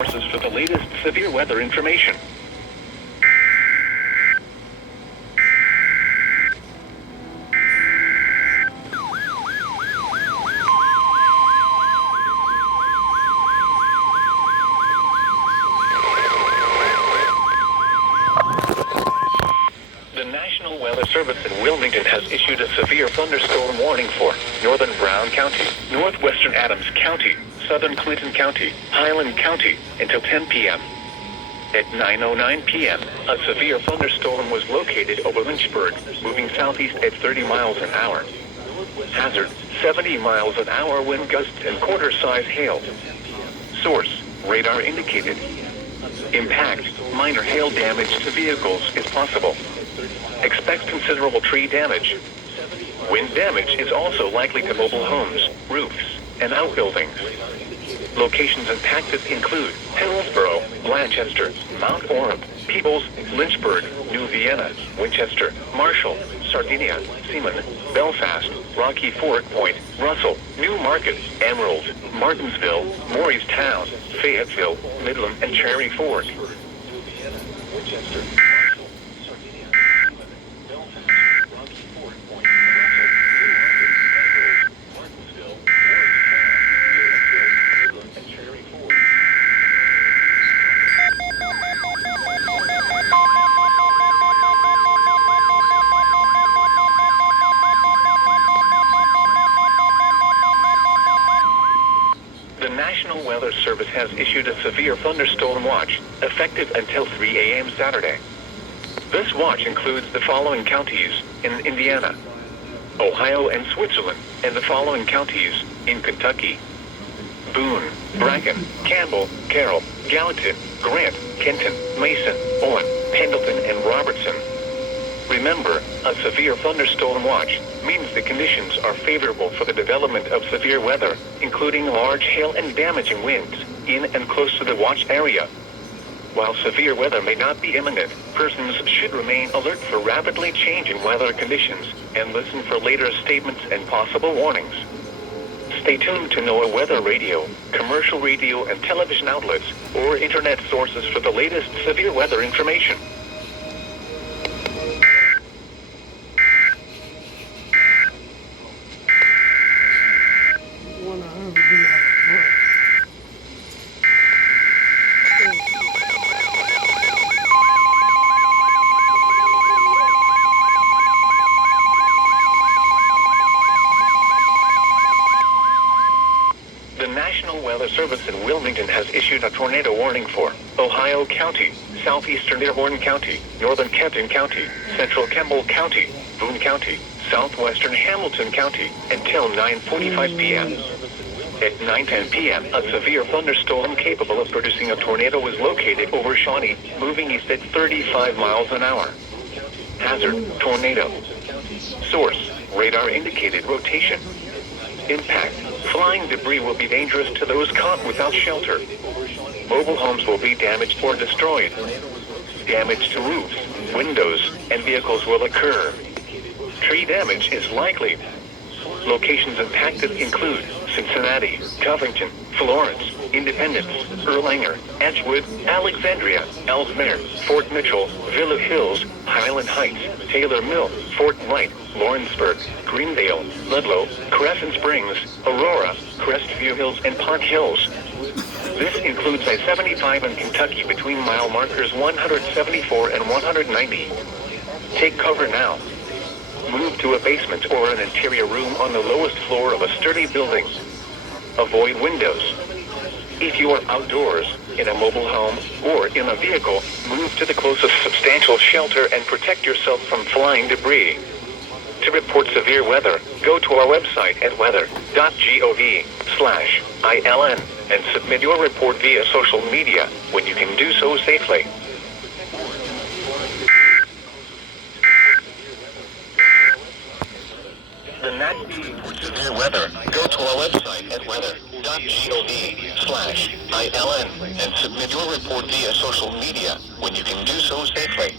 Sources for the latest severe weather information. The National Weather Service in Wilmington has issued a severe thunderstorm warning for northern Brown County, northwestern Adams County, southern Clinton County, Highland County, until 10 p.m. At 9:09 p.m., a severe thunderstorm was located over Lynchburg, moving southeast at 30 miles an hour. Hazard, 70 miles an hour wind gusts and quarter-size hail. Source, radar indicated. Impact, minor hail damage to vehicles is possible. Expect considerable tree damage. Wind damage is also likely to mobile homes, roofs, and outbuildings. Locations impacted include Hillsborough, Blanchester, Mount Orab, Peebles, Lynchburg, New Vienna, Winchester, Marshall, Sardinia, Seaman, Belfast, Rocky Fort Point, Russell, New Market, Emerald, Martinsville, Morristown, Fayetteville, Midland, and Cherry Fork. The National Weather Service has issued a severe thunderstorm watch, effective until 3 a.m. Saturday. This watch includes the following counties in Indiana, Ohio, and Switzerland, and the following counties in Kentucky: Boone, Bracken, Campbell, Carroll, Gallatin, Grant, Kenton, Mason, Owen, Pendleton, and Robertson. Remember, a severe thunderstorm watch means the conditions are favorable for the development of severe weather, including large hail and damaging winds, in and close to the watch area. While severe weather may not be imminent, persons should remain alert for rapidly changing weather conditions and listen for later statements and possible warnings. Stay tuned to NOAA Weather Radio, commercial radio and television outlets, or internet sources for the latest severe weather information. The National Weather Service in Wilmington has issued a tornado warning for Ohio County, southeastern Dearborn County, northern Kenton County, central Campbell County, Boone County, southwestern Hamilton County, until 9:45 p.m. At 9:10 p.m., a severe thunderstorm capable of producing a tornado was located over Shawnee, moving east at 35 miles an hour. Hazard, tornado. Source, radar indicated rotation. Impact, flying debris will be dangerous to those caught without shelter. Mobile homes will be damaged or destroyed. Damage to roofs, windows, and vehicles will occur. Tree damage is likely. Locations impacted include Cincinnati, Covington, Florence, Independence, Erlanger, Edgewood, Alexandria, Ellesmere, Fort Mitchell, Villa Hills, Highland Heights, Taylor Mill, Fort Wright, Lawrenceburg, Greendale, Ludlow, Crescent Springs, Aurora, Crestview Hills, and Park Hills. This includes I-75 in Kentucky between mile markers 174 and 190. Take cover now. Move to a basement or an interior room on the lowest floor of a sturdy building. Avoid windows. If you are outdoors, in a mobile home, or in a vehicle, move to the closest substantial shelter and protect yourself from flying debris. To report severe weather, go to our website at weather.gov/ILN and submit your report via social media when you can do so safely. The next report severe weather, go to our website at weather.gov/ILN and submit your report via social media when you can do so safely.